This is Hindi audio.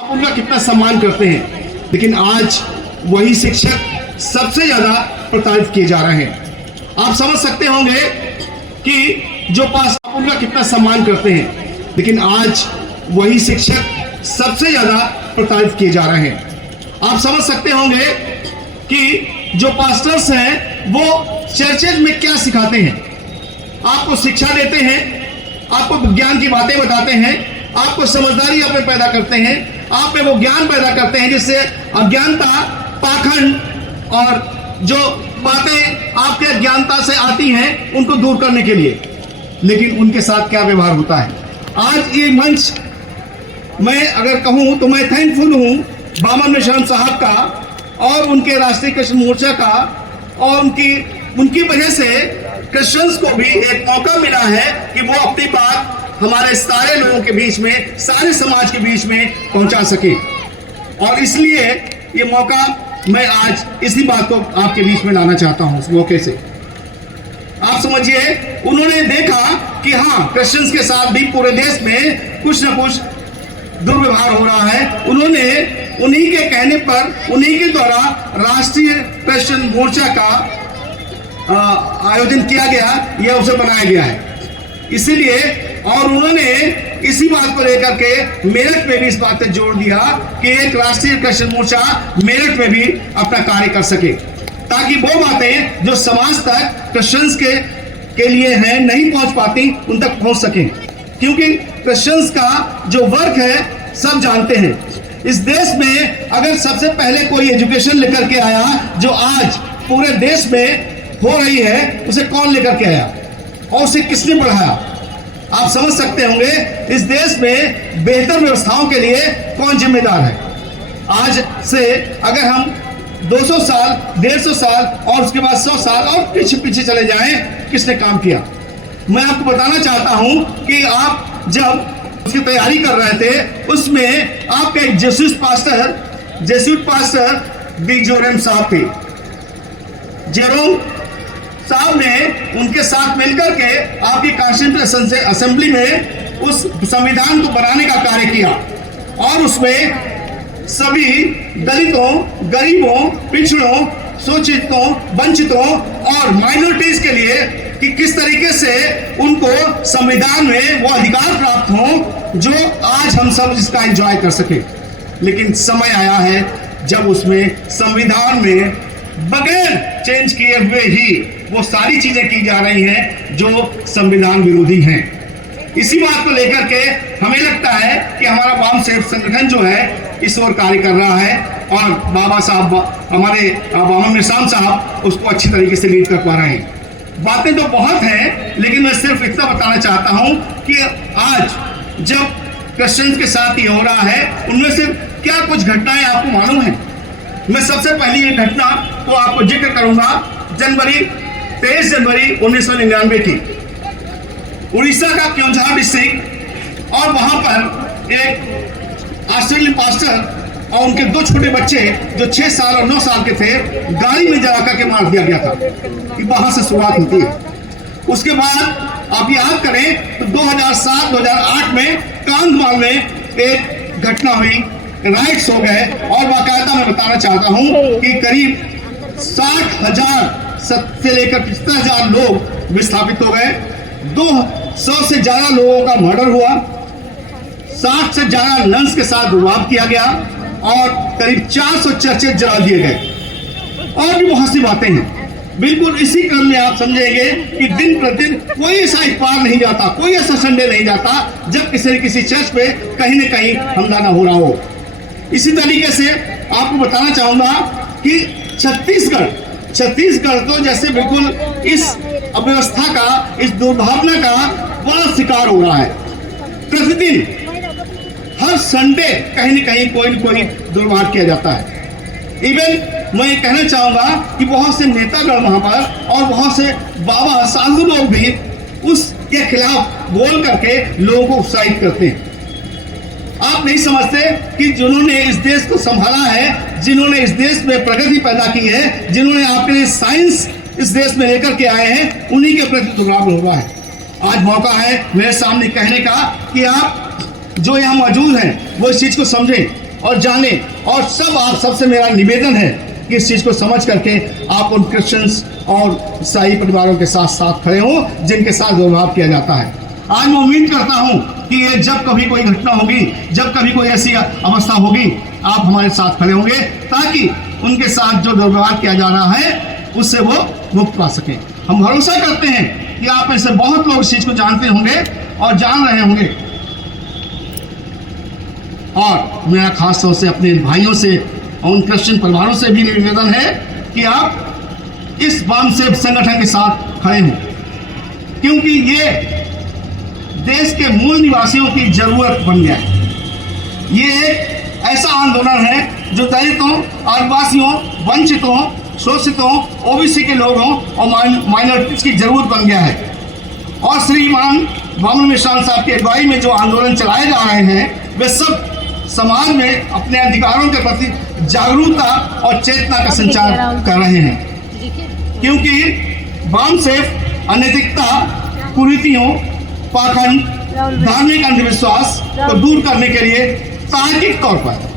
आप उनका कितना सम्मान करते हैं, लेकिन आज वही शिक्षक सबसे ज्यादा प्रताड़ित किए जा रहे हैं। आप समझ सकते होंगे कि जो पास आप उनका कितना सम्मान करते हैं, लेकिन आज वही शिक्षक सबसे ज्यादा प्रताड़ित किए जा रहे हैं। आप समझ सकते होंगे कि जो पास्टर्स हैं वो चर्चेज में क्या सिखाते हैं। आपको शिक्षा देते हैं, आपको विज्ञान की बातें बताते हैं, आपको समझदारी आप में पैदा करते हैं, आप में वो ज्ञान पैदा करते हैं जिससे अज्ञानता, पाखंड और जो बातें आपके अज्ञानता से आती हैं उनको दूर करने के लिए। लेकिन उनके साथ क्या व्यवहार होता है। आज ये मंच मैं अगर कहूं तो मैं थैंकफुल हूं बामन मिश्राम साहब का और उनके राष्ट्रीय कृष्ण मोर्चा का, और उनकी वजह से क्रिश्चियंस को भी एक मौका मिला है कि वो अपनी बात हमारे सारे लोगों के बीच में, सारे समाज के बीच में पहुंचा सके। और इसलिए ये मौका मैं आज इसी बात को आपके बीच में लाना चाहता हूं। उस मौके से आप समझिए, उन्होंने देखा कि हाँ, क्रिश्चियंस के साथ भी पूरे देश में कुछ न कुछ दुर्व्यवहार हो रहा है। उन्होंने उन्हीं के कहने पर, उन्हीं के द्वारा राष्ट्रीय क्रिश्चियन मोर्चा का आयोजन किया गया, यह अवसर बनाया गया है। इसीलिए और उन्होंने इसी बात को लेकर के मेरठ में भी इस बात पर जोर दिया कि एक राष्ट्रीय क्रिश्चियन मोर्चा मेरठ में भी अपना कार्य कर सके, ताकि वो बातें जो समाज तक क्रिश्चियंस के लिए हैं नहीं पहुंच पाती, उन तक पहुंच सकें। क्योंकि क्रिश्चियंस का जो वर्क है सब जानते हैं। इस देश में अगर सबसे पहले कोई एजुकेशन लेकर के आया जो आज पूरे देश में हो रही है, उसे कौन लेकर के आया और उसे किसने बढ़ाया। आप समझ सकते होंगे इस देश में बेहतर व्यवस्थाओं के लिए कौन जिम्मेदार है। आज से अगर हम 200 साल, 150 साल और उसके बाद 100 साल और पीछे चले जाएं, किसने काम किया। मैं आपको बताना चाहता हूं कि आप जब उसकी तैयारी कर रहे थे, उसमें आपका एक जेसूट पास्टर बी जोरेम साहब थे। जेरोम साहब ने उनके साथ मिलकर के आपकी कॉन्स्टिट्यूशन से असेंबली में उस संविधान को बनाने का कार्य किया, और उसमें सभी दलितों, गरीबों, पिछड़ों, शोषितों, वंचितों और माइनॉरिटीज के लिए कि किस तरीके से उनको संविधान में वो अधिकार प्राप्त हो जो आज हम सब इसका एंजॉय कर सके। लेकिन समय आया है जब उसमें संविधान में बगैर चेंज किए हुए ही वो सारी चीजें की जा रही हैं जो संविधान विरोधी हैं। इसी बात को लेकर के हमें लगता है कि हमारा वाम सेवक संगठन जो है इस ओर कार्य कर रहा है, और बाबा साहब, हमारे बामन मिश्राम साहब उसको अच्छी तरीके से लीड कर पा रहे हैं। बातें तो बहुत हैं, लेकिन मैं सिर्फ इतना बताना चाहता हूं कि आज जब क्रिश्चियंस के साथ ये हो रहा है, उनमें से क्या कुछ घटनाएं आपको मालूम है। मैं सबसे पहली ये घटना को आपको जिक्र करूंगा 23 जनवरी 1999 की। उड़ीसा का क्योंझार डिस्ट्रिक्ट, और वहां पर एक ऑस्ट्रेलियन पास्टर और उनके 2 छोटे बच्चे जो 6 साल और 9 साल के थे, गाड़ी में जला करके मार दिया गया था। वहां से शुरुआत होती है। उसके बाद आप याद करें तो 2007-2008 में कांधमाल में एक घटना हुई, राइट्स हो गए, और बाकायदा मैं बताना चाहता हूं कि करीब 60,000 से लेकर 75,000 लोग विस्थापित हो गए। 200 से ज्यादा लोगों का मर्डर हुआ, 60 से ज्यादा नन्स के साथ विवाद किया गया, और करीब 400 चर्चेज जला दिए गए, और भी बहुत सी बातें हैं। बिल्कुल इसी क्रम में आप समझेंगे कि दिन प्रतिदिन कोई ऐसा इतवार नहीं जाता, कोई ऐसा संडे नहीं जाता जब किसी चर्च पे कहीं न कहीं हंगामा हो रहा हो। इसी तरीके से आपको बताना चाहूंगा कि छत्तीसगढ़ तो जैसे बिल्कुल इस अव्यवस्था का, इस दुर्भावना का बड़ा शिकार हो रहा है। प्रतिदिन हर संडे कहीं न कहीं कोई न कोई दुर्भाग्य किया जाता है। इवन मैं कहना चाहूंगा कि बहुत से नेतागण वहां पर और बहुत से बाबा साधु लोग भी उसके खिलाफ बोल करके लोगों को उत्साहित करते हैं। आप नहीं समझते कि जिन्होंने इस देश को संभाला है, जिन्होंने इस देश में प्रगति पैदा की है, जिन्होंने आपके लिए साइंस इस देश में लेकर के आए हैं, उन्हीं के प्रति दुर्भाव हो रहा है। आज मौका है मेरे सामने कहने का कि आप जो यहाँ मौजूद हैं वो इस चीज को समझें। और जाने, और सब आप सबसे मेरा निवेदन है कि इस चीज़ को समझ करके आप उन क्रिश्चियंस और ईसाई परिवारों के साथ साथ खड़े हों जिनके साथ दुर्व्यवहार किया जाता है। आज मैं उम्मीद करता हूं कि ये जब कभी कोई घटना होगी, जब कभी कोई ऐसी अवस्था होगी, आप हमारे साथ खड़े होंगे ताकि उनके साथ जो दुर्व्यवहार किया जा रहा है उससे वो मुक्त पा सके। हम भरोसा करते हैं कि आप में से बहुत लोग इस चीज़ को जानते होंगे और जान रहे होंगे। और मेरा खास तौर से अपने भाइयों से और उन क्रिश्चियन परिवारों से भी निवेदन है कि आप इस वामसेफ संगठन के साथ खड़े हों, क्योंकि ये देश के मूल निवासियों की जरूरत बन गया है। ये एक ऐसा आंदोलन है जो दलितों, आदिवासियों, वंचितों, शोषितों, ओबीसी के लोगों और माइनॉरिटीज की जरूरत बन गया है। और श्रीमान वामन मिश्रान साहब की अगुवाई में जो आंदोलन चलाए जा रहे हैं वे सब समाज में अपने अधिकारों के प्रति जागरूकता और चेतना का संचार कर रहे हैं, क्योंकि वामसेफ अनैतिकता, कुरीतियों, पाखंड, धार्मिक अंधविश्वास को दूर करने के लिए तार्किक तौर पर